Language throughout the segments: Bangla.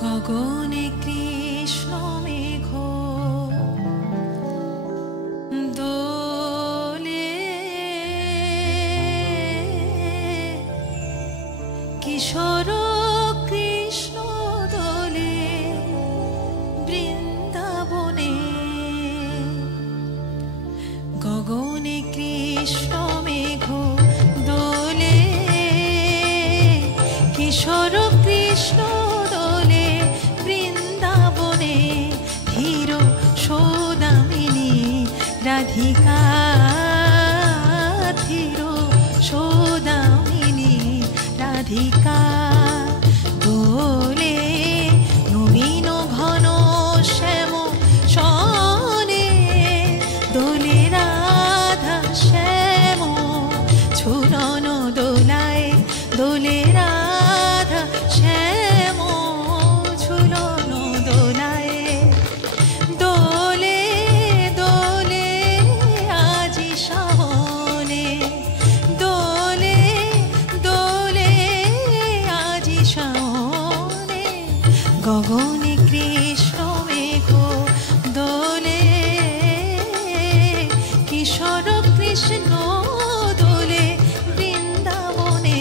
গগনে কৃষ্ণ মেঘ দোলে, কিশোর কৃষ্ণ দোলে বৃন্দাবনে। গগনে কৃষ্ণ মেঘ দোলে, কিশোর কৃষ্ণ দোলে বৃন্দাবনে। ধীর সৌদামিনী রাধিকা, ধীর সৌদামিনী রাধিকা। দোলে নবীন ঘন শ্যাম সনে, দোলে রাধা শ্যাম ঝুলন দোলায়, দোলে রাধা শ্যাম ঝুলন দোলায়। দোলে দোলে আজি শাওনে, দোলে দোলে আজি শাওনে। গগনে কৃষ্ণ মেঘ দোলে, কিশোর কৃষ্ণ দোলে বৃন্দাবনে।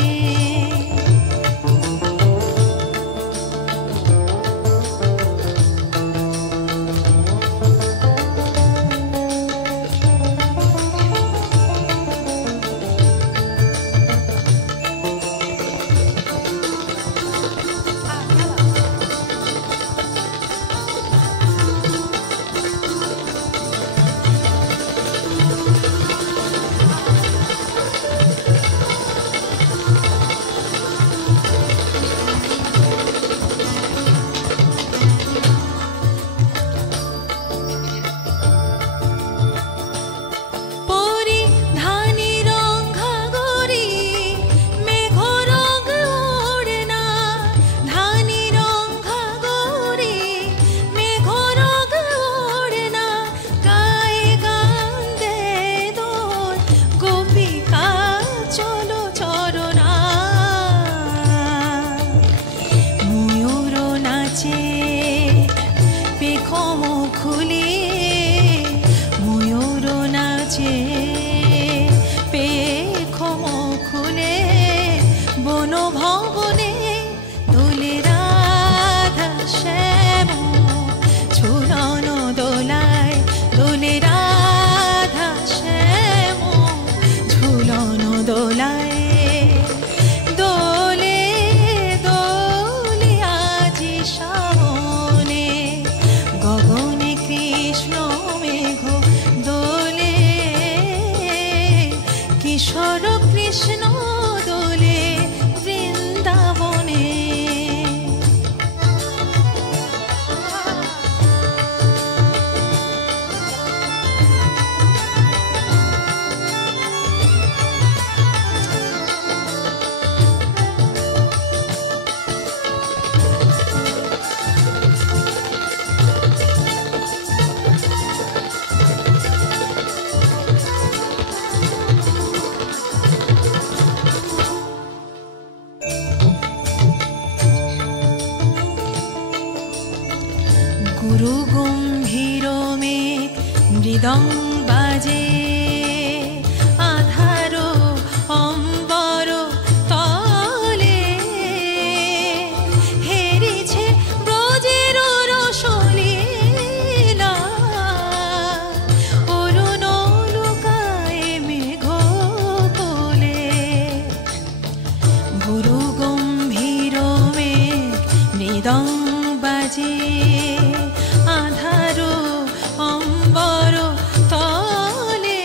কিশোর কৃষ্ণ দোলে বৃন্দাবনে। গুরু গম্ভীর মেঘ মৃদং বাজে, আধার অম্বর তলে। হেরিছে ব্রজের রসলীলা, অরুণ লুকায় মেঘ কোলে। গুরু গম্ভীর মেঘ মৃদং বাজে, আধার অম্বর তলে।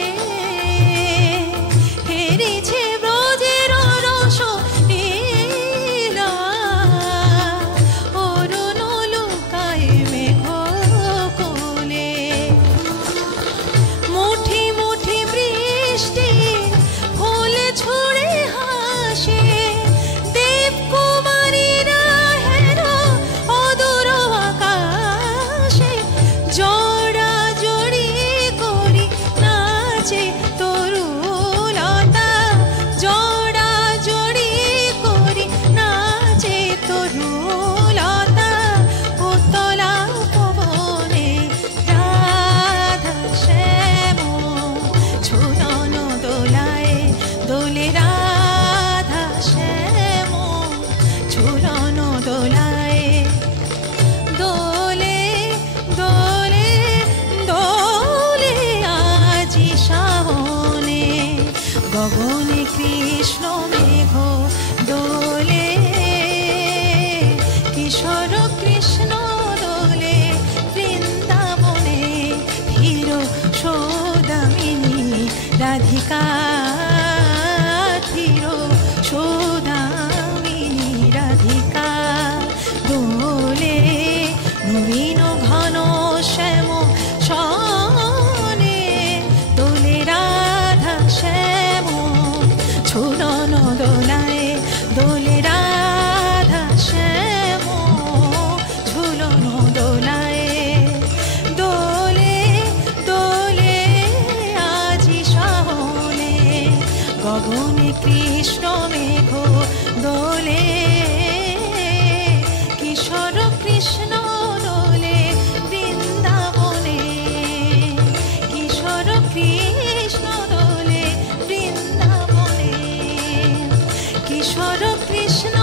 গগনে কৃষ্ণ মেঘ দোলে কিশোর কৃষ্ণ দোলে বৃন্দাবনে কিশোর কৃষ্ণ দোলে বৃন্দাবনে কিশোর কৃষ্ণ